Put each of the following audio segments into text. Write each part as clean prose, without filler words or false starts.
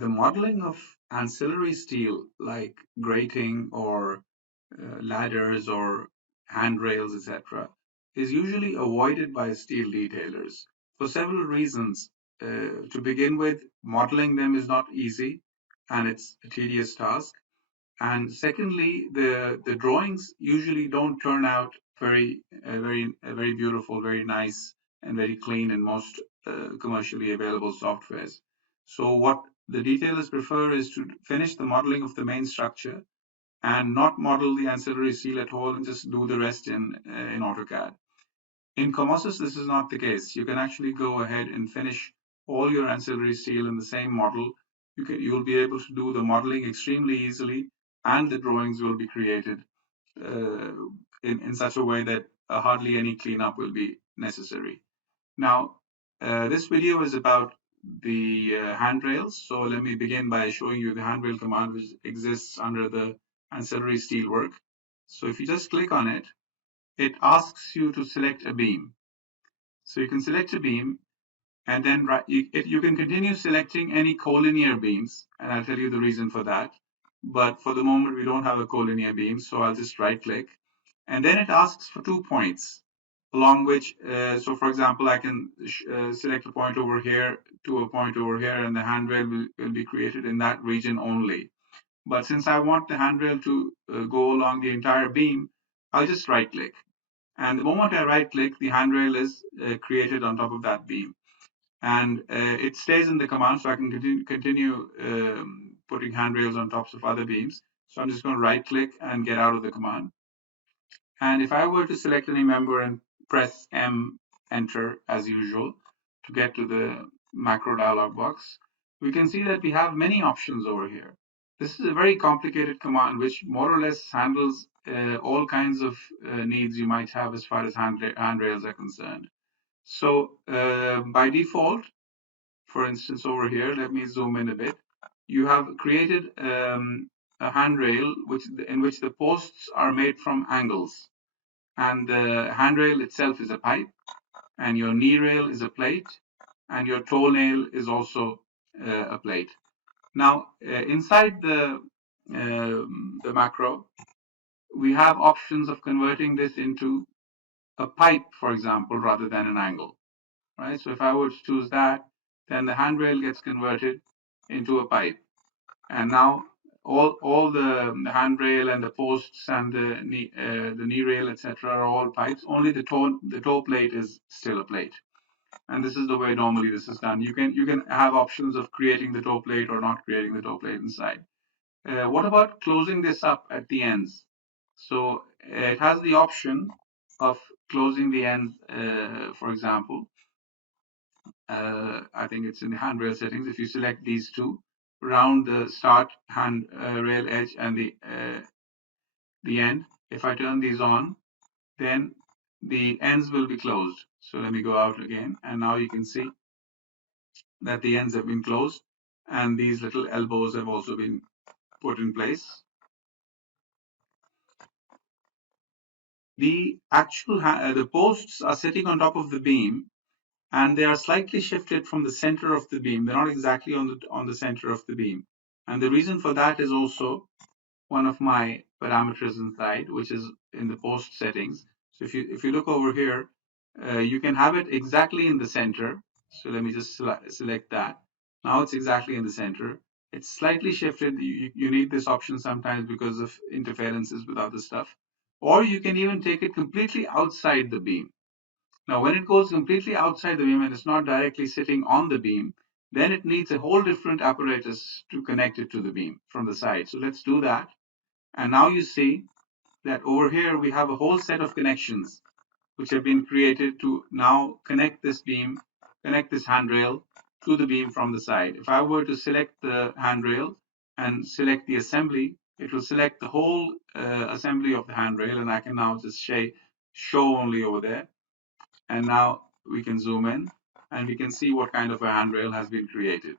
the modeling of ancillary steel like grating or ladders or handrails, etc., is usually avoided by steel detailers for several reasons. To begin with, modeling them is not easy and it's a tedious task. And secondly, the drawings usually don't turn out very beautiful, very nice, and very clean in most commercially available softwares. So what the detailers prefer is to finish the modeling of the main structure and not model the ancillary steel at all and just do the rest in AutoCAD. In Comosys, this is not the case. You can actually go ahead and finish all your ancillary steel in the same model. You'll be able to do the modeling extremely easily, and the drawings will be created uh, in such a way that hardly any cleanup will be necessary. Now, this video is about the handrails. So let me begin by showing you the handrail command, which exists under the ancillary steelwork. So if you just click on it, it asks you to select a beam. So you can select a beam, and then you can continue selecting any collinear beams, and I'll tell you the reason for that. But for the moment, we don't have a collinear beam, so I'll just right click. And then it asks for 2 points along which, so for example, I can select a point over here to a point over here, and the handrail will be created in that region only. But since I want the handrail to go along the entire beam, I'll just right click. And the moment I right click, the handrail is created on top of that beam. And it stays in the command, so I can continue putting handrails on tops of other beams. So I'm just going to right click and get out of the command. And if I were to select any member and press enter as usual to get to the macro dialog box, we can see that we have many options over here. This is a very complicated command which more or less handles all kinds of needs you might have as far as handrails are concerned. So by default, for instance, over here, let me zoom in a bit. You have created a handrail in which the posts are made from angles, and the handrail itself is a pipe, and your knee rail is a plate, and your toenail is also a plate. Now, inside the macro, we have options of converting this into a pipe, for example, rather than an angle, right? So if I were to choose that, then the handrail gets converted into a pipe. And now all the handrail and the posts and the knee rail, etc., are all pipes. Only the toe plate is still a plate. And this is the way normally this is done. You can have options of creating the toe plate or not creating the toe plate inside. What about closing this up at the ends? So it has the option of closing the ends, for example. I think it's in the handrail settings. If you select these two, around the start handrail edge and the end, if I turn these on, then the ends will be closed. So let me go out again, and now you can see that the ends have been closed, and these little elbows have also been put in place. The actual the posts are sitting on top of the beam, and they are slightly shifted from the center of the beam. They're not exactly on the center of the beam, and the reason for that is also one of my parameters inside, which is in the post settings. So if you look over here, you can have it exactly in the center. So let me just select that. Now it's exactly in the center. It's slightly shifted. You need this option sometimes because of interferences with other stuff. Or you can even take it completely outside the beam. Now, when it goes completely outside the beam and it's not directly sitting on the beam, then it needs a whole different apparatus to connect it to the beam from the side. So let's do that. And now you see that over here we have a whole set of connections which have been created to now connect this beam, connect this handrail to the beam from the side. If I were to select the handrail and select the assembly, it will select the whole assembly of the handrail, and I can now just show only over there. And now we can zoom in and we can see what kind of a handrail has been created.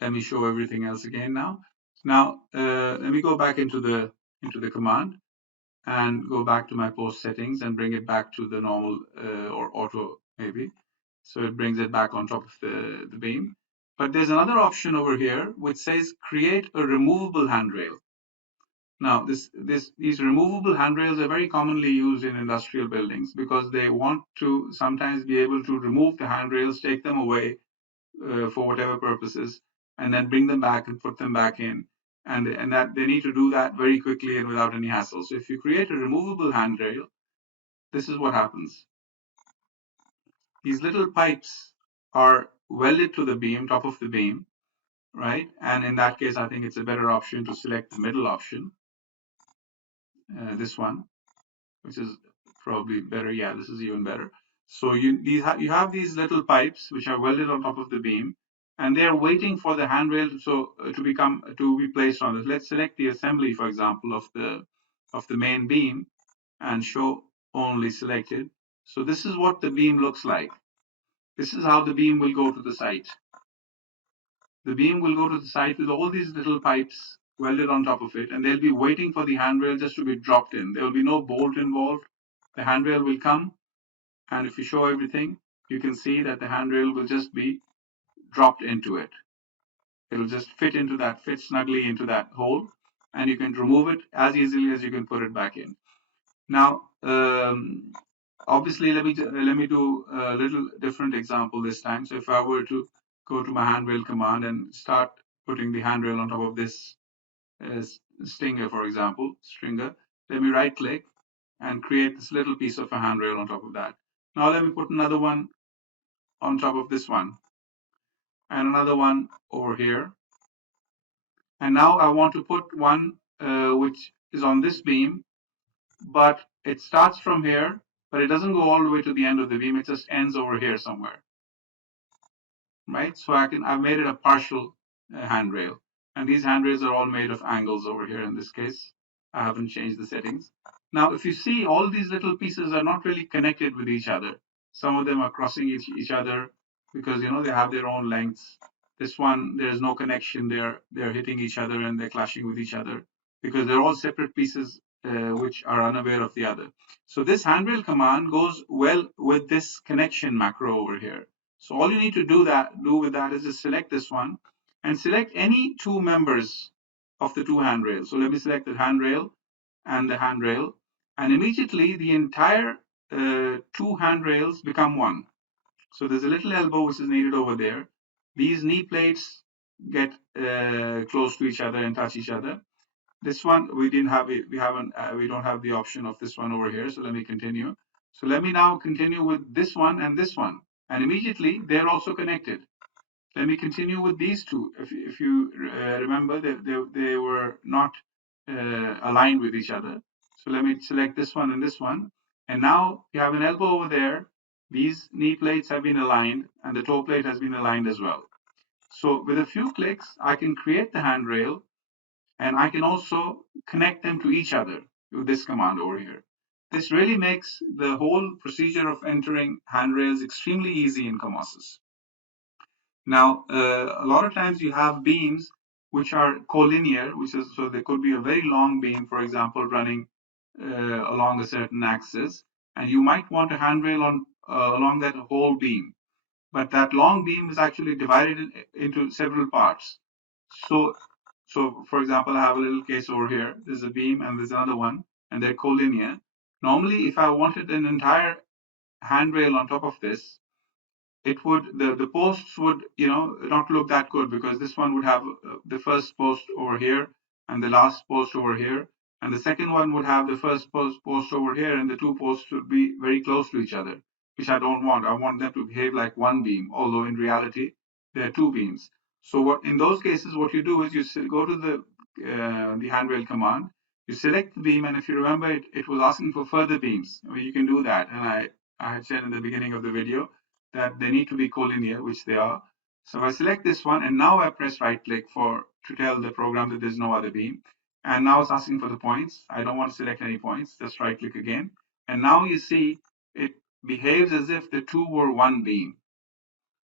Let me show everything else again now. Now let me go back into the command and go back to my post settings and bring it back to the normal or auto maybe. So it brings it back on top of the beam. But there's another option over here which says create a removable handrail. Now, these removable handrails are very commonly used in industrial buildings because they want to sometimes be able to remove the handrails, take them away for whatever purposes, and then bring them back and put them back in. And that they need to do that very quickly and without any hassle. So if you create a removable handrail, this is what happens. These little pipes are welded to the beam, top of the beam, right? And in that case, I think it's a better option to select the middle option, this one, which is probably better. Yeah, this is even better. So you have these little pipes which are welded on top of the beam, and they are waiting for the handrail to be placed on it. Let's select the assembly, for example, of the main beam and show only selected. So this is what the beam looks like. This is how the beam will go to the site. The beam will go to the site with all these little pipes welded on top of it, and they'll be waiting for the handrail just to be dropped in. There will be no bolt involved. The handrail will come, and if you show everything, you can see that the handrail will just be dropped into it. It'll just fit snugly into that hole, and you can remove it as easily as you can put it back in. Now, obviously, let me do a little different example this time. So if I were to go to my handrail command and start putting the handrail on top of this stringer, for example, let me right click and create this little piece of a handrail on top of that. Now let me put another one on top of this one and another one over here. And now I want to put one which is on this beam, but it starts from here, but it doesn't go all the way to the end of the beam. It just ends over here somewhere, right? So I've made it a partial handrail, and these handrails are all made of angles over here in this case. I haven't changed the settings. Now, if you see, all these little pieces are not really connected with each other. Some of them are crossing each other because they have their own lengths. This one, there's no connection. They're hitting each other and they're clashing with each other because they're all separate pieces which are unaware of the other. So this handrail command goes well with this connection macro over here. So all you need to do with that is just select this one and select any two members of the two handrails. So let me select the handrail and the handrail, and immediately the entire two handrails become one. So there's a little elbow which is needed over there. These knee plates get close to each other and touch each other. This one we didn't have it. We don't have the option of this one over here. So let me continue. So let me now continue with this one and this one, and immediately they're also connected. Let me continue with these two. If you remember, they were not aligned with each other. So let me select this one and this one. And now you have an elbow over there. These knee plates have been aligned and the toe plate has been aligned as well. So with a few clicks, I can create the handrail and I can also connect them to each other with this command over here. This really makes the whole procedure of entering handrails extremely easy in Comosys. Now, a lot of times you have beams which are collinear, so there could be a very long beam, for example, running along a certain axis, and you might want a handrail along that whole beam. But that long beam is actually divided into several parts. So, for example, I have a little case over here. There's a beam and there's another one, and they're collinear. Normally, if I wanted an entire handrail on top of this, the posts would not look that good because this one would have the first post over here and the last post over here, and the second one would have the first post over here, and the two posts would be very close to each other, which I don't want. I want them to behave like one beam, although in reality there are two beams. So what in those cases what you do is you go to the handrail command, you select the beam, and if you remember, it was asking for further beams. I mean, you can do that, and I had said in the beginning of the video that they need to be collinear, which they are. So I select this one, and now I press right click to tell the program that there's no other beam. And now it's asking for the points. I don't want to select any points. Just right click again. And now you see it behaves as if the two were one beam.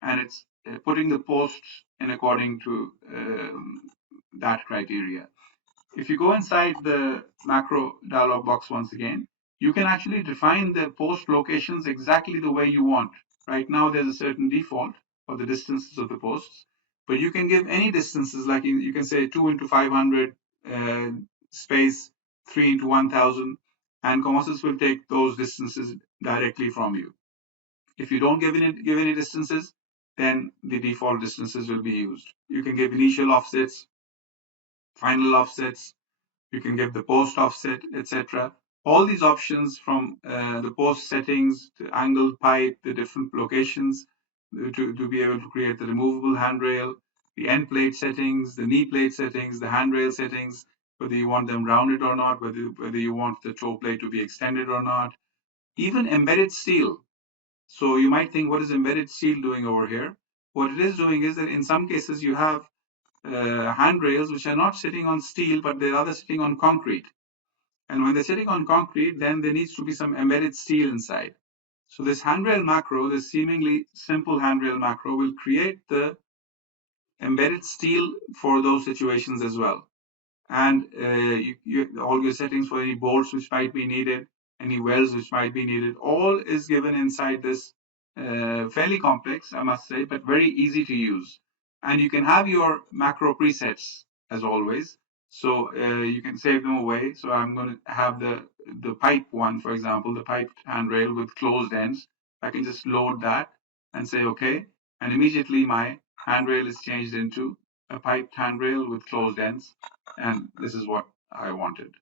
And it's putting the posts in according to that criteria. If you go inside the macro dialog box once again, you can actually define the post locations exactly the way you want. Right now, there's a certain default for the distances of the posts, but you can give any distances, like you can say 2 into 500 space 3 into 1000, and Comosys will take those distances directly from you. If you don't give any distances, then the default distances will be used. You can give initial offsets, final offsets, you can give the post offset, etc. All these options from the post settings, the angled pipe, the different locations to be able to create the removable handrail, the end plate settings, the knee plate settings, the handrail settings, whether you want them rounded or not, whether you want the toe plate to be extended or not, even embedded steel. So you might think, what is embedded steel doing over here? What it is doing is that in some cases you have handrails which are not sitting on steel, but they're rather sitting on concrete. And when they're sitting on concrete, then there needs to be some embedded steel inside. So this handrail macro, this seemingly simple handrail macro, will create the embedded steel for those situations as well. And all your settings for any bolts which might be needed, any welds which might be needed, all is given inside this fairly complex, I must say, but very easy to use. And you can have your macro presets as always. So you can save them away. So I'm going to have the pipe one, for example, the pipe handrail with closed ends. I can just load that and say OK, and immediately my handrail is changed into a piped handrail with closed ends, and this is what I wanted.